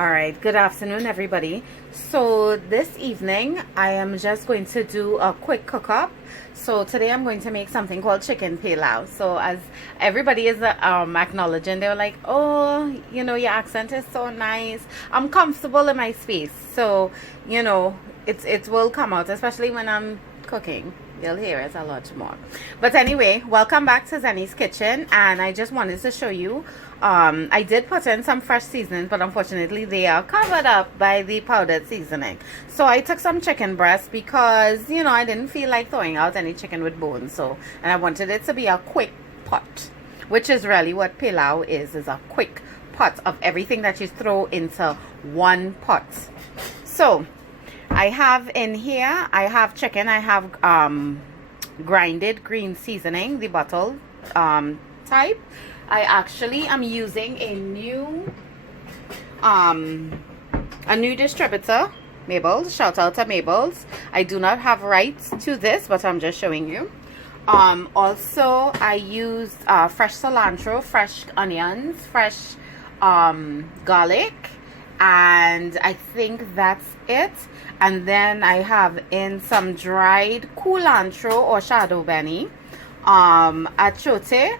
All right, good afternoon, everybody. So this evening, I am just going to do a quick cook-up. So today I'm going to make something called chicken Pelau. So as everybody is acknowledging, they're like, oh, you know, your accent is so nice. I'm comfortable in my space. So, you know, it will come out, especially when I'm cooking. You'll hear it a lot more. But anyway, welcome back to ZENNIE'S kitchen, and I just wanted to show you I did put in some fresh seasonings, but unfortunately they are covered up by the powdered seasoning. So I took some chicken breast because, you know, I didn't feel like throwing out any chicken with bones. So, and I wanted it to be a quick pot, which is really what Pelau is a quick pot of everything that you throw into one pot. So I have in here, I have chicken, I have grinded green seasoning, the bottle type. I actually am using a new distributor, Mabel's. Shout out to Mabel's. I do not have rights to this, but I'm just showing you. Also, I used fresh cilantro, fresh onions, fresh garlic, and I think that's it. And then I have in some dried culantro or shadow benny, achote.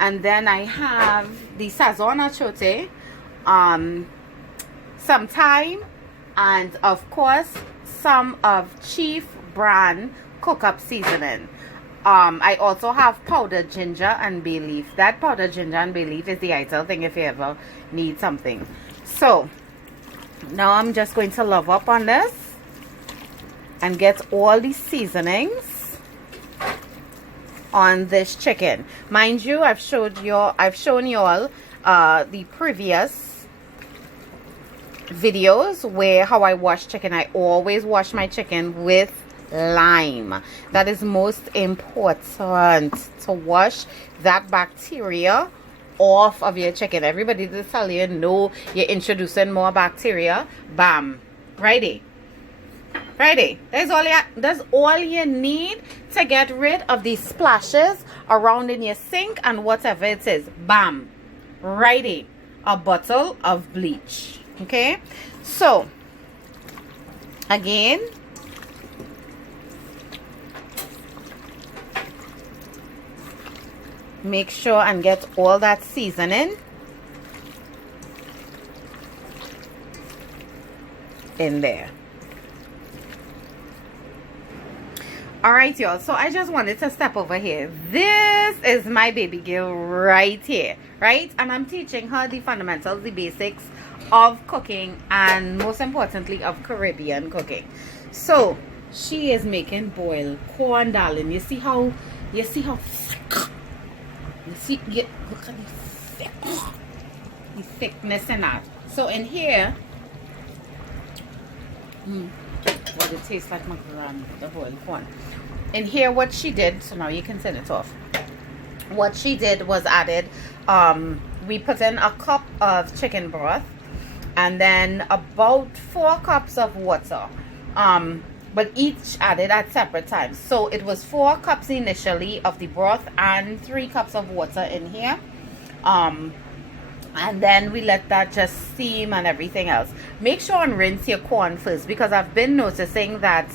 And then I have the sazon achote, some thyme, and of course some of Chief brand cook-up seasoning. I also have powdered ginger and bay leaf. That powdered ginger and bay leaf is the ideal thing if you ever need something. So now I'm just going to love up on this and get all these seasonings on this chicken. Mind you, I've shown you all the previous videos where how I wash chicken. I always wash my chicken with lime. That is most important, to wash that bacteria off of your chicken. Everybody just tell you, no, you're introducing more bacteria. Bam, righty. That's all you need to get rid of these splashes around in your sink and whatever it is. Bam, righty. A bottle of bleach. Okay, so again, make sure and get all that seasoning in there. Alright, y'all, so I just wanted to step over here. This is my baby girl right here, right? And I'm teaching her the fundamentals, the basics of cooking, and most importantly of Caribbean cooking. So she is making boiled corn, darling. You see how thick? You see, look at the thickness in that. So in here, well, it tastes like macaroni, the boiled corn. In here, what she did, so now you can set it off. What she did was added, we put in a cup of chicken broth, and then about 4 cups of water. But each added at separate times. So it was 4 cups initially of the broth and 3 cups of water in here. And then we let that just steam and everything else. Make sure and rinse your corn first, because I've been noticing that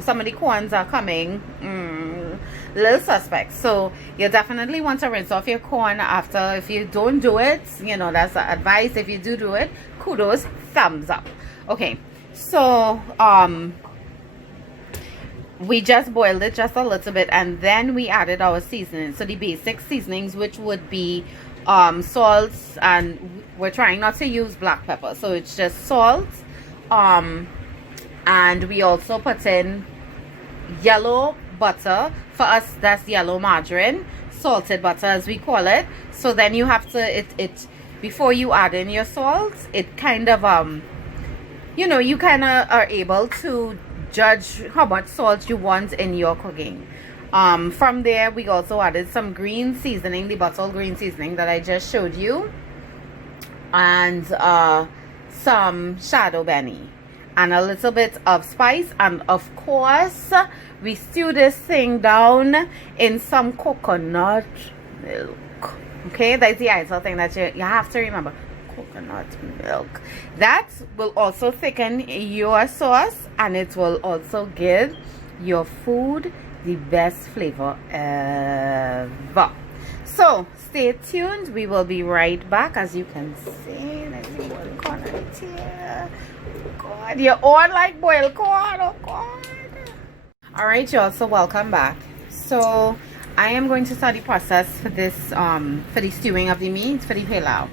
some of the corns are coming a little suspect. So you definitely want to rinse off your corn after. If you don't do it, you know, that's the advice. If you do it, kudos, thumbs up. Okay, so we just boiled it just a little bit, and then we added our seasoning. So the basic seasonings, which would be salt, and we're trying not to use black pepper, so it's just salt, and we also put in yellow butter. For us, that's yellow margarine, salted butter as we call it. So then you have to before you add in your salt, it kind of you know, you kind of are able to judge how much salt you want in your cooking. From there, we also added some green seasoning, the bottle green seasoning that I just showed you, and some shadow benny, and a little bit of spice, and of course we stew this thing down in some coconut milk. Okay, that's the ideal thing that you have to remember. coconut milk. That will also thicken your sauce, and it will also give your food the best flavor ever. So stay tuned, we will be right back. As you can see, there's the boiled corn right here. God, you're all like boiled corn. Oh God. All right, y'all, so welcome back. So I am going to start the process for this for the stewing of the meat for the pilau.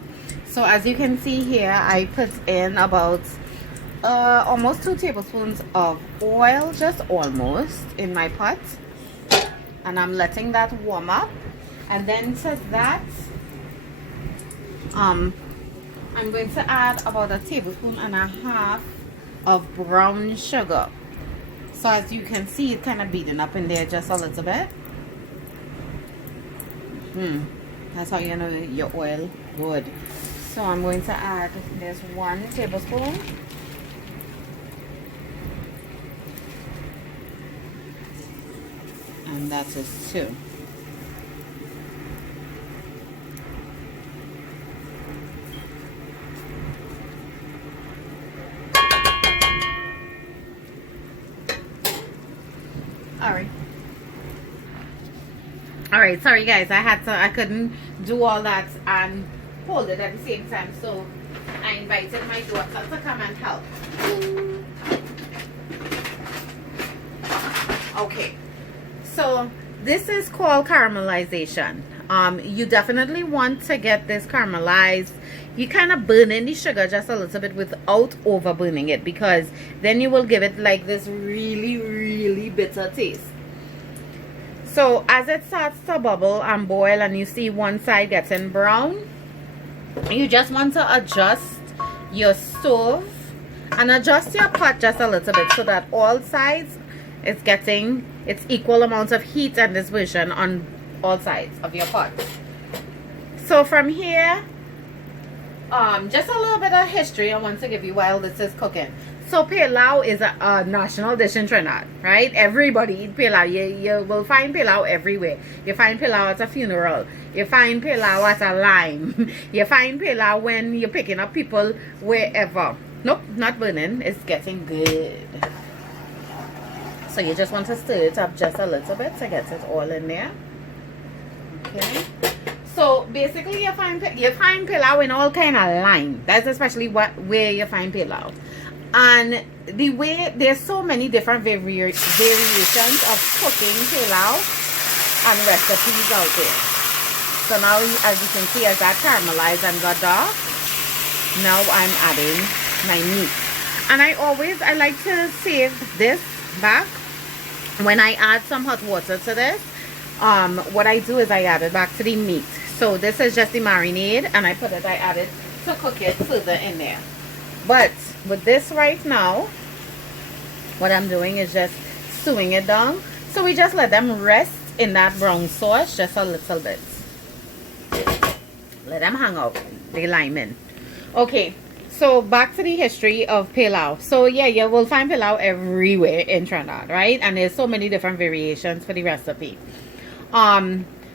So as you can see here, I put in about almost 2 tablespoons of oil, just almost, in my pot, and I'm letting that warm up. And then to that I'm going to add about 1.5 tablespoons of brown sugar. So as you can see, it's kind of beaten up in there just a little bit. That's how you know your oil good. So I'm going to add this 1 tablespoon. And that is 2. All right, sorry guys, I couldn't do all that and hold it at the same time, so I invited my daughter to come and help. Okay, so this is called caramelization. You definitely want to get this caramelized. You kind of burn in the sugar just a little bit without over burning it, because then you will give it like this really bitter taste. So as it starts to bubble and boil and you see one side getting brown, you just want to adjust your stove and adjust your pot just a little bit so that all sides is getting its equal amount of heat and dispersion on all sides of your pot. So from here, just a little bit of history I want to give you while this is cooking. So pilau is a national dish in Trinidad, right? Everybody eat pilau. You will find pilau everywhere. You find pilau at a funeral. You find pilau at a lime. You find pilau when you're picking up people wherever. Nope, not burning. It's getting good. So you just want to stir it up just a little bit to get it all in there. Okay. So basically you find pilau in all kind of lime. That's especially where you find pilau. And the way there's so many different variations of cooking pilau and recipes out there. So now, as you can see, as that caramelized and got dark, now I'm adding my meat. And I like to save this back. When I add some hot water to this, what I do is I add it back to the meat. So this is just the marinade, and I add it to cook it further in there. But with this right now, what I'm doing is just stewing it down. So we just let them rest in that brown sauce just a little bit. Let them hang out, the lime in. Okay, so back to the history of pilau. So yeah, you will find pilau everywhere in Trinidad, right? And there's so many different variations for the recipe.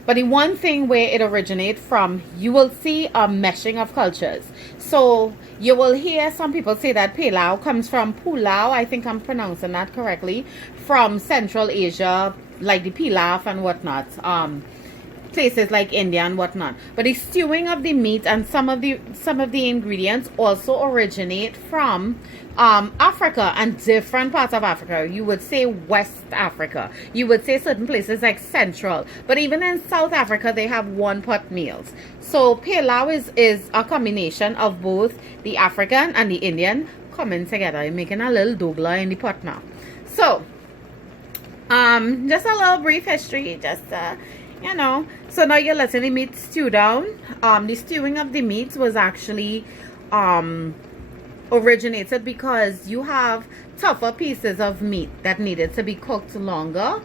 But the one thing where it originates from, you will see a meshing of cultures. So you will hear some people say that pilau comes from Pelau, I think I'm pronouncing that correctly, from Central Asia, like the pilaf and whatnot, places like India and whatnot. But the stewing of the meat and some of the ingredients also originate from Africa and different parts of Africa. You would say West Africa. You would say certain places like Central. But even in South Africa, they have one-pot meals. So pilau is a combination of both the African and the Indian coming together. You're making a little dougla in the pot now. So, just a little brief history, just you know. So now you're letting the meat stew down. The stewing of the meat was actually originated because you have tougher pieces of meat that needed to be cooked longer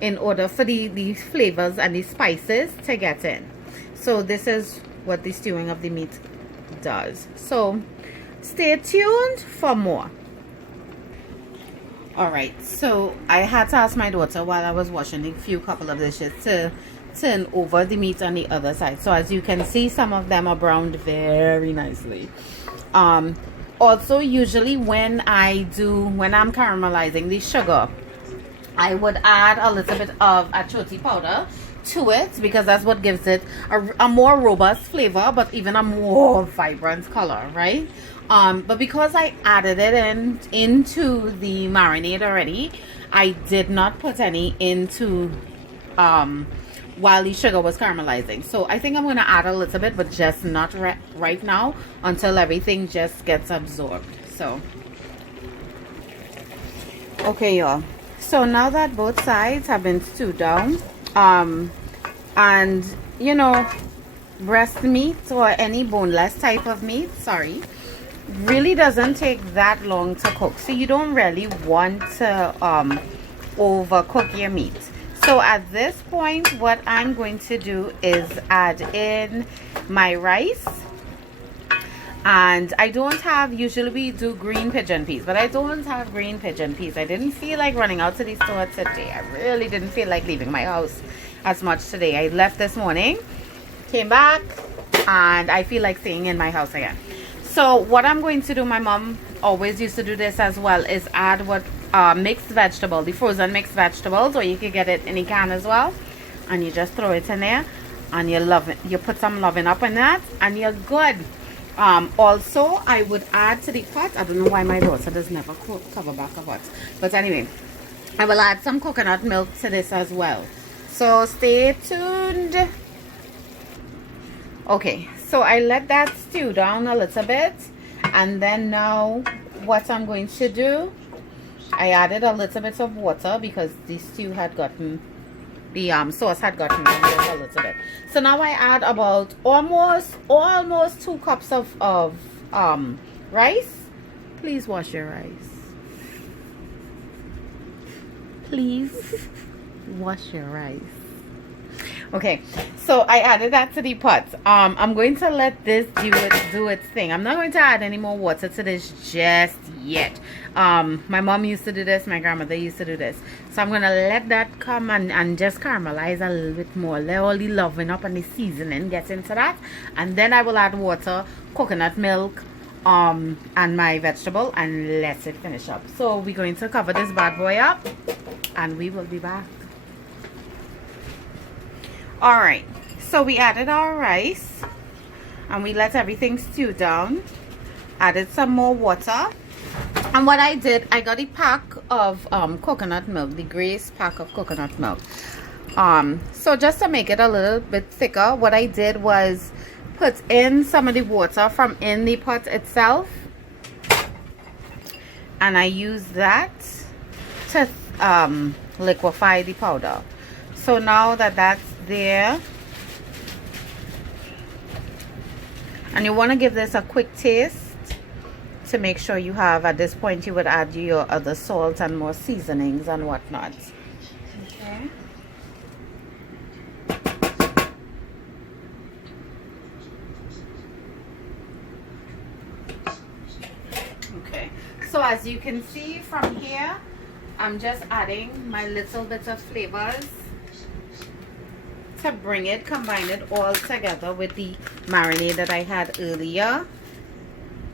in order for the flavors and the spices to get in. So this is what the stewing of the meat does. So stay tuned for more. All right, so I had to ask my daughter while I was washing a couple of dishes to turn over the meat on the other side. So as you can see, some of them are browned very nicely. Also, usually when I'm caramelizing the sugar, I would add a little bit of achoti powder to it, because that's what gives it a more robust flavor, but even a more vibrant color, right? But because I added it into the marinade already, I did not put any into while the sugar was caramelizing. So I think I'm going to add a little bit, but just not right now, until everything just gets absorbed. So okay, y'all, so now that both sides have been stewed down, and you know, breast meat or any boneless type of meat, sorry, really doesn't take that long to cook. So you don't really want to overcook your meat. So at this point, what I'm going to do is add in my rice. And I don't have, usually we do green pigeon peas, but I don't have green pigeon peas. I didn't feel like running out to the store today. I really didn't feel like leaving my house as much today. I left this morning, came back, and I feel like staying in my house again. So what I'm going to do, my mom always used to do this as well, is add what mixed vegetable, the frozen mixed vegetables, or you can get it in a can as well, and you just throw it in there, and you put some loving up in that, and you're good. Also, I would add to the pot, I don't know why my daughter does never cover back a pot, but anyway, I will add some coconut milk to this as well. So stay tuned. Okay, so I let that stew down a little bit, and then now what I'm going to do, I added a little bit of water because the stew had gotten, the sauce had gotten just a little bit. So now I add about almost 2 cups of rice. Please wash your rice. Please wash your rice. Okay, so I added that to the pot. I'm going to let this do its thing. I'm not going to add any more water to this just yet. My mom used to do this, my grandmother used to do this. So I'm going to let that come and just caramelize a little bit more. Let all the loving up and the seasoning get into that. And then I will add water, coconut milk, and my vegetable, and let it finish up. So we're going to cover this bad boy up, and we will be back. Alright, so we added our rice and we let everything stew down. Added some more water, and what I did, I got a pack of coconut milk, the Grace pack of coconut milk. So just to make it a little bit thicker, what I did was put in some of the water from in the pot itself, and I used that to liquefy the powder. So now that that's there, and you want to give this a quick taste to make sure you have, at this point you would add your other salt and more seasonings and whatnot. Okay. Okay, so as you can see from here, I'm just adding my little bit of flavors to combine it all together with the marinade that I had earlier.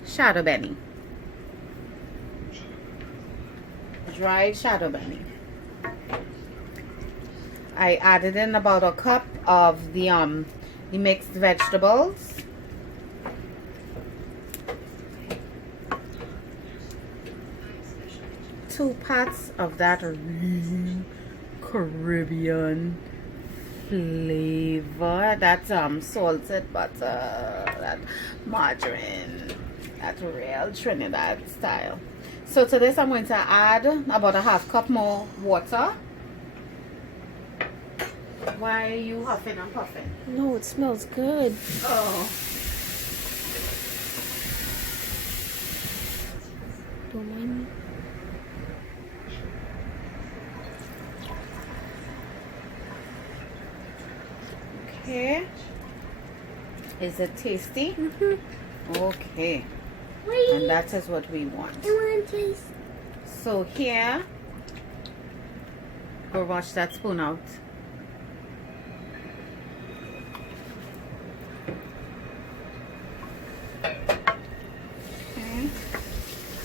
Shadow benny, dried shadow benny. I added in about a cup of the mixed vegetables. Two parts of that Caribbean flavor, that salted butter, that margarine, that real Trinidad style. So to this I'm going to add about a half cup more water. Why are you huffing and puffing? No, it smells good. Oh. Don't mind me. Okay. Is it tasty? Mm-hmm. Okay. Wait. And that is what we want. I want to taste. So here, go wash that spoon out.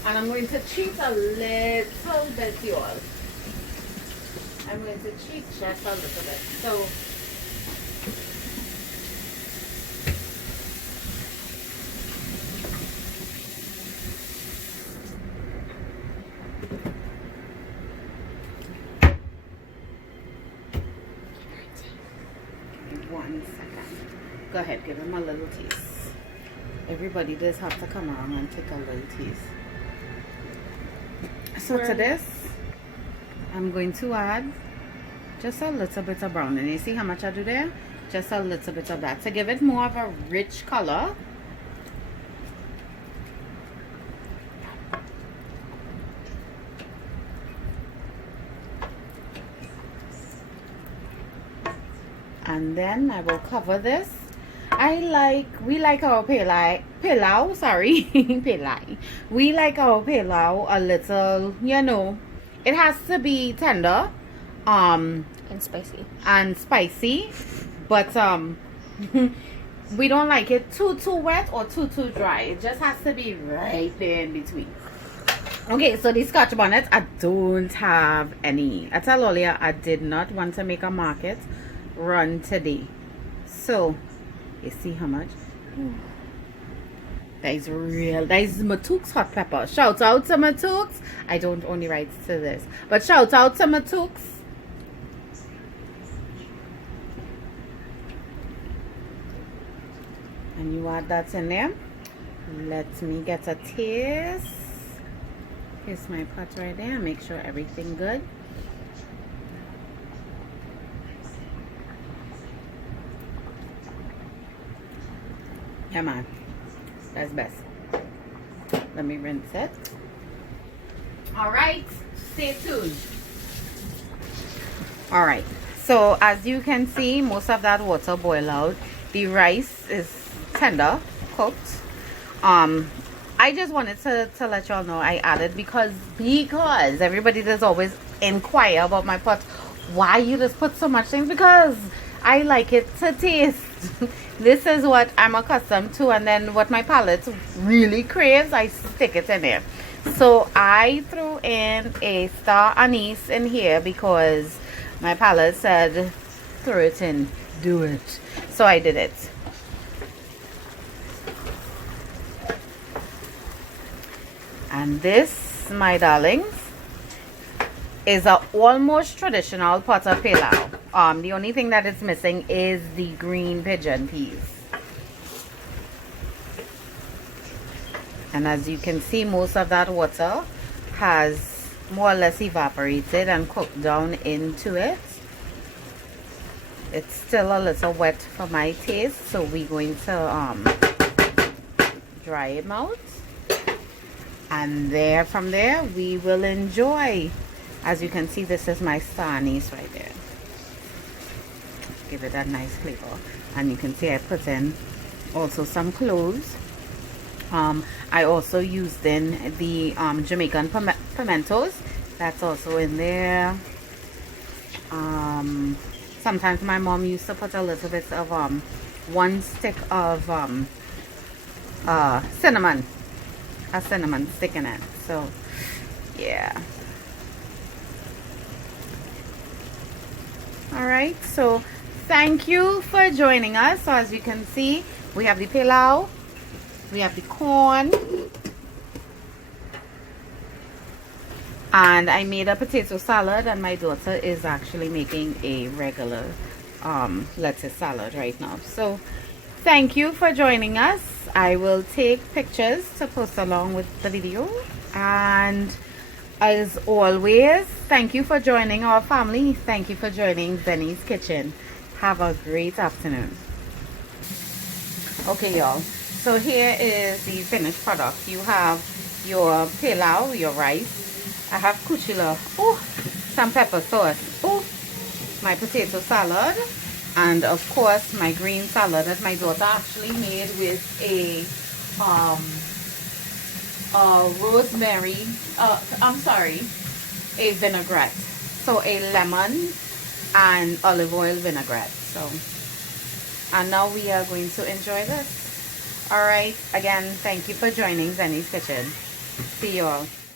And I'm going to cheat a little bit, y'all. I'm going to cheat just a little bit. So, give me 1 second. Go ahead, give him a little taste. Everybody does have to come around and take a little taste. So to this, I'm going to add just a little bit of brown. And you see how much I do there? Just a little bit of that to give it more of a rich color. And then I will cover this. We like our Pelau, sorry, Pelau. We like our Pelau a little, you know, it has to be tender, And spicy, but we don't like it too wet or too dry. It just has to be right there in between. Okay, so the scotch bonnets, I don't have any. I tell Olia I did not want to make a market run today. So you see how much? That is real. That is Matook's hot pepper. Shout out to Matook's. I don't own the rights to this, but shout out to Matook's. And you add that in there. Let me get a taste. Here's my pot right there. Make sure everything good. Yeah, man. That's best. Let me rinse it. Alright. Stay tuned. Alright. So, as you can see, most of that water boiled out. The rice is tender, cooked. I just wanted to let y'all know I added because everybody does always inquire about my pot. Why you just put so much things? Because I like it to taste. This is what I'm accustomed to, and then what my palate really craves, I stick it in there. So I threw in a star anise in here because my palate said throw it in, do it. So I did it. And this, my darlings, is a almost traditional pot of Pelau. The only thing that is missing is the green pigeon peas. And as you can see, most of that water has more or less evaporated and cooked down into it. It's still a little wet for my taste, so we're going to dry it out. And from there we will enjoy. As you can see, this is my star anise right there. Give it a nice flavor. And you can see I put in also some cloves. I also used in the Jamaican pimentos. That's also in there. Sometimes my mom used to put a little bit of 1 stick of cinnamon. A cinnamon stick in it. So yeah. Alright, so thank you for joining us. So as you can see, we have the Pelau, we have the corn, and I made a potato salad, and my daughter is actually making a regular lettuce salad right now. So thank you for joining us. I will take pictures to post along with the video, and as always, thank you for joining our family. Thank you for joining Zennie's Kitchen. Have a great afternoon. Okay, y'all. So here is the finished product. You have your Pelau, your rice. I have kuchila. Oh, some pepper sauce. Oh, my potato salad. And of course, my green salad that my daughter actually made with a rosemary, a vinaigrette. So a lemon and olive oil vinaigrette. So, and now we are going to enjoy this. Alright, again, thank you for joining Zennie's Kitchen. See you all.